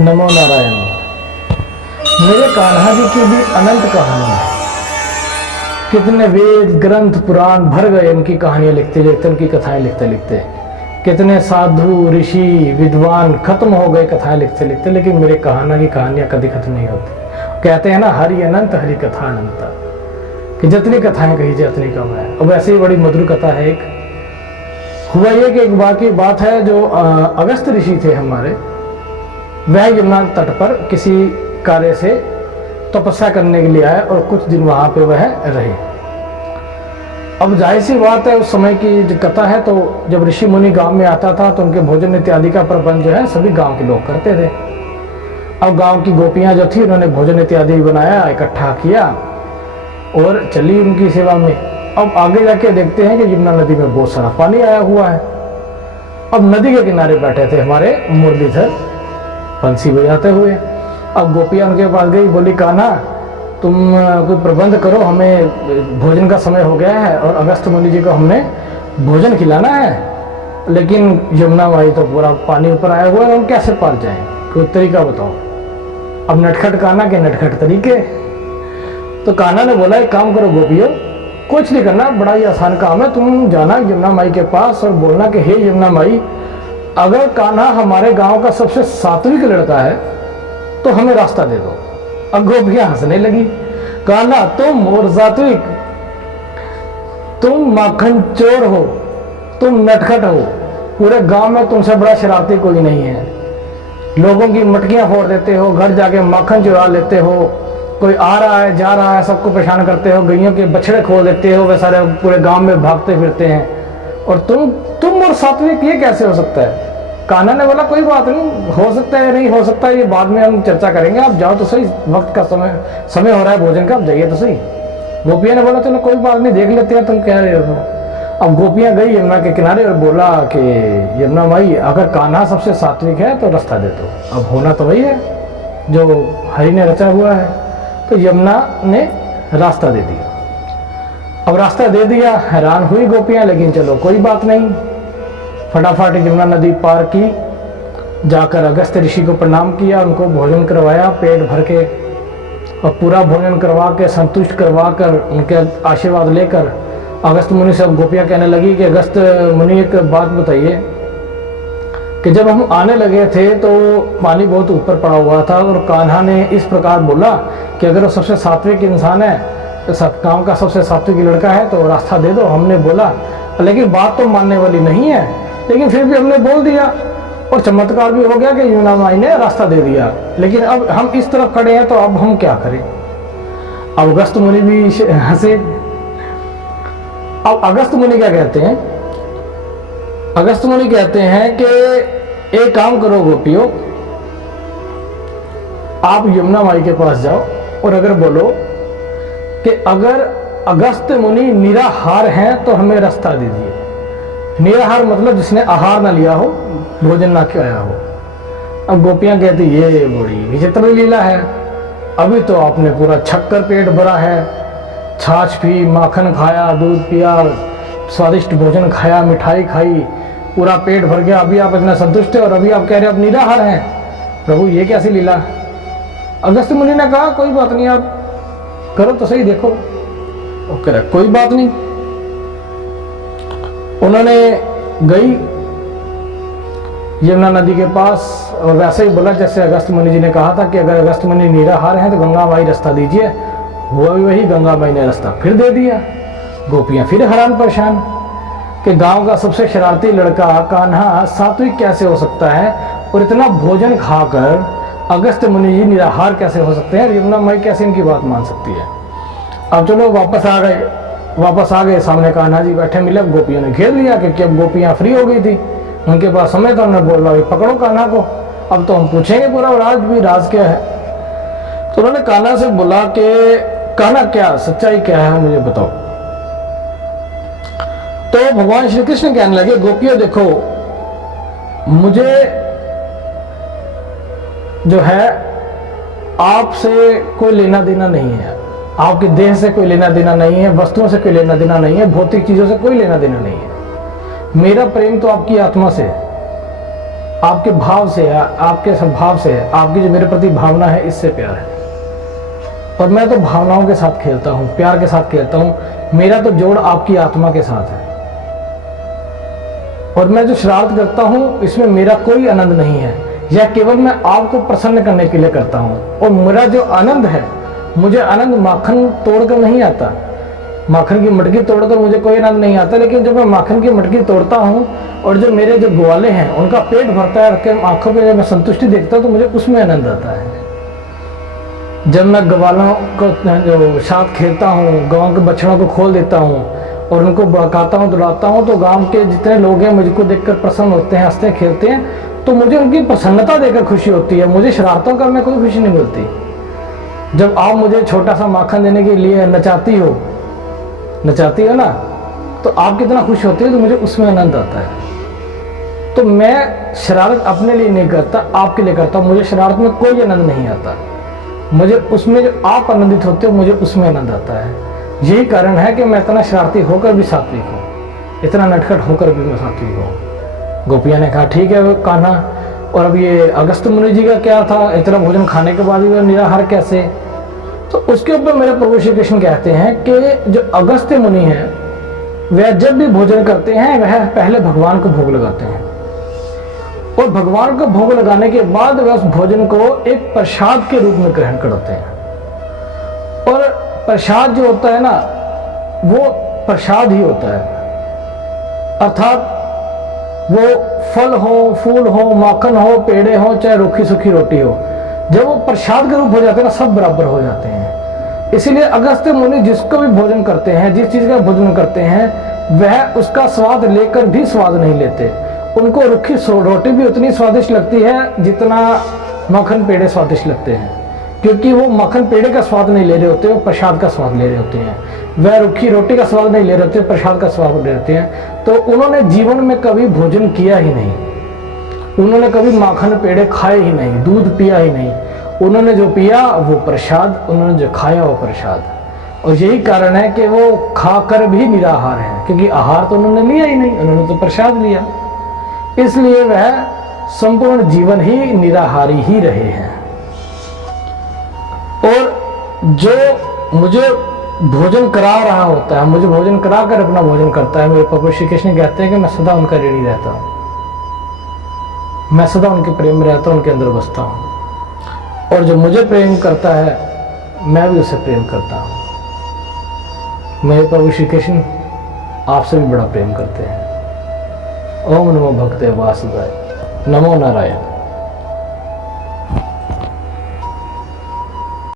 नमो नारायण। मेरे कान्हा जी की भी अनंत कहानी है। कितने वेद ग्रंथ पुराण भर गए इनकी कहानियां लिखते लिखते, उनकी कथाएं लिखते लिखते। कितने साधु ऋषि विद्वान खत्म हो गए कथाएं लिखते लिखते, लेकिन मेरे कान्हा की कहानियां कभी खत्म नहीं होती। कहते हैं ना, हरि अनंत हरि कथा अनंता, कि जितनी कथाएं कही जाए उतनी कम है। अब ऐसे ही बड़ी मधुर कथा है। एक हुआ ये कि एक बात है, जो अगस्त ऋषि थे हमारे, वह यमुना तट पर किसी कार्य से तपस्या करने के लिए आए और कुछ दिन वहां पे वह रहे। अब जाहिर सी बात है, उस समय की जो कथा है, तो जब ऋषि मुनि गांव में आता था तो उनके भोजन इत्यादि का प्रबंध जो है सभी गांव के लोग करते थे। अब गांव की गोपियां जो थी, उन्होंने भोजन इत्यादि बनाया, इकट्ठा किया और चली उनकी सेवा में। अब आगे जाके देखते हैं कि यमुना नदी में बहुत सारा पानी आया हुआ है। अब नदी के किनारे बैठे थे हमारे मुरलीधर बंसी बजाते हुए। अब गोपियां उनके पास गई, बोली, कान्हा तुम कोई प्रबंध करो, हमें भोजन का समय हो गया है और अगस्त मुनि जी को हमने भोजन खिलाना है, लेकिन यमुना माई तो पूरा पानी ऊपर आया हुआ है, हम कैसे पार जाएं? कोई तरीका बताओ। अब नटखट कान्हा के नटखट तरीके। तो कान्हा ने बोला, एक काम करो गोपियों, कुछ नहीं करना, बड़ा ही आसान काम है। तुम जाना यमुना माई के पास और बोलना कि हे यमुना माई, अगर कान्हा हमारे गांव का सबसे सात्विक लड़का है तो हमें रास्ता दे दो। अब गोपियां हंसने लगी, कान्हा तुम और सात्विक, तुम माखन चोर हो, तुम नटखट हो, पूरे गांव में तुमसे बड़ा शरारती कोई नहीं है। लोगों की मटकियां फोड़ देते हो, घर जाके माखन चुरा लेते हो, कोई आ रहा है जा रहा है सबको परेशान करते हो, गैयों के बछड़े खोल देते हो, वे सारे पूरे गांव में भागते फिरते हैं, और तुम और सात्विक, ये कैसे हो सकता है? कान्हा ने बोला, कोई बात नहीं, हो सकता है नहीं हो सकता, ये बाद में हम चर्चा करेंगे, आप जाओ तो सही, वक्त का समय हो रहा है भोजन का, आप जाइए तो सही। गोपियां ने बोला, चलो कोई बात नहीं, देख लेते हैं तुम कह रहे हो। अब गोपियां गई यमुना के किनारे और बोला कि यमुना माई, अगर कान्हा सबसे सात्विक है तो रास्ता दे दो। अब होना तो वही है जो हरि ने रचा हुआ है। तो यमुना ने रास्ता दे दिया। अब रास्ता दे दिया, हैरान हुई गोपियां, लेकिन चलो कोई बात नहीं, फटाफट यमुना नदी पार की, जाकर अगस्त ऋषि को प्रणाम किया, उनको भोजन करवाया पेट भर के, और पूरा भोजन करवा के संतुष्ट करवा कर उनके आशीर्वाद लेकर अगस्त मुनि से अब गोपियां कहने लगी कि अगस्त मुनि, एक बात बताइए कि जब हम आने लगे थे तो पानी बहुत ऊपर पड़ा हुआ था और कान्हा ने इस प्रकार बोला कि अगर वो सबसे सात्विक इंसान है, तो गाँव का सबसे सात्विक लड़का है, तो रास्ता दे दो। हमने बोला, लेकिन बात तो मानने वाली नहीं है, लेकिन फिर भी हमने बोल दिया और चमत्कार भी हो गया कि यमुना माई ने रास्ता दे दिया। लेकिन अब हम इस तरफ खड़े हैं तो अब हम क्या करें? अब अगस्त मुनि भी हंसे। अब अगस्त मुनि क्या कहते हैं? अगस्त मुनि कहते हैं कि एक काम करो गोपियों, आप यमुना माई के पास जाओ और अगर बोलो कि अगर अगस्त मुनि निराहार हैं तो हमें रास्ता दीजिए। निराहार मतलब जिसने आहार ना लिया हो, भोजन ना खाया हो। अब गोपियां कहती, ये बड़ी विचित्र लीला है, अभी तो आपने पूरा छक्कर पेट भरा है, छाछ पी, माखन खाया, दूध पिया, स्वादिष्ट भोजन खाया, मिठाई खाई, पूरा पेट भर गया, अभी आप इतना संतुष्ट है और अभी आप कह रहे हैं आप निराहार हैं। प्रभु ये कैसी लीला? अगस्त मुनि ने कहा, कोई बात नहीं, आप करो तो सही, देखो। कह रहा कोई बात नहीं। उन्होंने गई यमुना नदी के पास और वैसे ही बोला जैसे अगस्त मुनि जी ने कहा था कि अगर अगस्त मुनि निराहार हैं तो गंगा माई रास्ता दीजिए। हुआ भी वही, गंगा माई ने रास्ता फिर दे दिया। गोपियां फिर हैरान परेशान कि गांव का सबसे शरारती लड़का कान्हा सात्विक कैसे हो सकता है, और इतना भोजन खाकर अगस्त मुनि जी निराहार कैसे हो सकते हैं, यमुना माई कैसे इनकी बात मान सकती है। अब चलो वापस आ गए, सामने कान्हा जी बैठे मिले। गोपियों ने घेर लिया क्योंकि अब गोपियां फ्री हो गई थी, उनके पास समय था। उन्होंने बोला, पकड़ो कान्हा को, अब तो हम पूछेंगे पूरा राज क्या है। तो उन्होंने कान्हा से बोला कि कान्हा, क्या सच्चाई क्या है, मुझे बताओ। तो भगवान श्री कृष्ण कहने लगे, गोपियों देखो, मुझे जो है आपसे कोई लेना देना नहीं है, आपके देह से कोई लेना देना नहीं है, वस्तुओं से कोई लेना देना नहीं है, भौतिक चीजों से कोई लेना देना नहीं है। मेरा प्रेम तो आपकी आत्मा से है। आपके भाव से है, आपके स्वभाव से है, आपकी जो मेरे प्रति भावना है इससे प्यार है। और मैं तो भावनाओं के साथ खेलता हूँ, प्यार के साथ खेलता हूँ। मेरा तो जोड़ आपकी आत्मा के साथ है। और मैं जो शरारत करता हूँ इसमें मेरा कोई आनंद नहीं है, यह केवल मैं आपको प्रसन्न करने के लिए करता हूँ। और मेरा जो आनंद है, मुझे आनंद माखन तोड़कर नहीं आता, माखन की मटकी तोड़कर मुझे कोई आनंद नहीं आता। लेकिन जब मैं माखन की मटकी तोड़ता हूँ और जो मेरे जो ग्वाले हैं उनका पेट भरता है, आंखों पे जब मैं संतुष्टि देखता हूँ तो मुझे उसमें आनंद आता है। जब मैं ग्वालों को जो साथ खेलता हूँ, गाँव के बछड़ों को खोल देता हूँ और उनको बहकाता हूँ, दौड़ाता हूँ, तो गांव के जितने लोग हैं मुझको देखकर प्रसन्न होते हैं, हंसते खेलते हैं, तो मुझे उनकी प्रसन्नता देखकर खुशी होती है। मुझे शरारतों का में कोई खुशी नहीं मिलती। जब आप मुझे छोटा सा माखन देने के लिए नचाती हो ना, तो आप कितना खुश होते हो, तो मुझे उसमें आनंद आता है। तो मैं शरारत अपने लिए नहीं करता, आपके लिए करता हूँ। मुझे शरारत में कोई आनंद नहीं आता, मुझे उसमें जो आप आनंदित होते हो मुझे उसमें आनंद आता है। यही कारण है कि मैं इतना शरारती होकर भी सात्विक हूँ, इतना नटखट होकर भी मैं सात्विक हूँ। गोपिया ने कहा ठीक है कान्हा, और अब ये अगस्त मुनि जी का क्या था, इतना भोजन खाने के बाद भी निराहार कैसे? तो उसके ऊपर मेरे प्रभु श्री कृष्ण कहते हैं कि जो अगस्त्य मुनि हैं वह जब भी भोजन करते हैं वह पहले भगवान को भोग लगाते हैं, और भगवान को भोग लगाने के बाद वह उस भोजन को एक प्रसाद के रूप में ग्रहण करते हैं। और प्रसाद जो होता है ना, वो प्रसाद ही होता है, अर्थात वो फल हो, फूल हो, माखन हो, पेड़े हो, चाहे रूखी सूखी रोटी हो, जब वो प्रसाद के रूप हो जाते हैं ना, सब बराबर हो जाते हैं। इसीलिए अगस्त्य मुनि जिसको भी भोजन करते हैं, जिस चीज का भोजन करते हैं, वह उसका स्वाद लेकर भी स्वाद नहीं लेते। उनको रूखी रोटी भी उतनी स्वादिष्ट लगती है जितना माखन पेड़े स्वादिष्ट लगते हैं, क्योंकि वो माखन पेड़े का स्वाद नहीं ले रहे होते, वो प्रसाद का स्वाद ले रहे होते हैं। वह रूखी रोटी का स्वाद नहीं ले रहे होते, प्रसाद का स्वाद ले रहे होते हैं। तो उन्होंने जीवन में कभी भोजन किया ही नहीं, उन्होंने कभी माखन पेड़े खाए ही नहीं, दूध पिया ही नहीं। उन्होंने जो पिया वो प्रसाद, उन्होंने जो खाया वो प्रसाद। और यही कारण है कि वो खाकर भी निराहार हैं, क्योंकि आहार तो उन्होंने लिया ही नहीं, उन्होंने तो प्रसाद लिया। इसलिए वह संपूर्ण जीवन ही निराहारी ही रहे हैं। और जो मुझे भोजन करा रहा होता है, मुझे भोजन करा कर अपना भोजन करता है, मेरे प्रभु श्री कृष्ण कहते हैं कि मैं सदा उनका ऋणी रहता हूँ, मैं सदा उनके प्रेम में रहता हूँ, उनके अंदर बसता हूँ। और जो मुझे प्रेम करता है मैं भी उसे प्रेम करता हूँ। मेरे प्रभु श्री कृष्ण आपसे भी बड़ा प्रेम करते हैं। ओम नमो भगवते वासुदेवाय, नमो नारायण।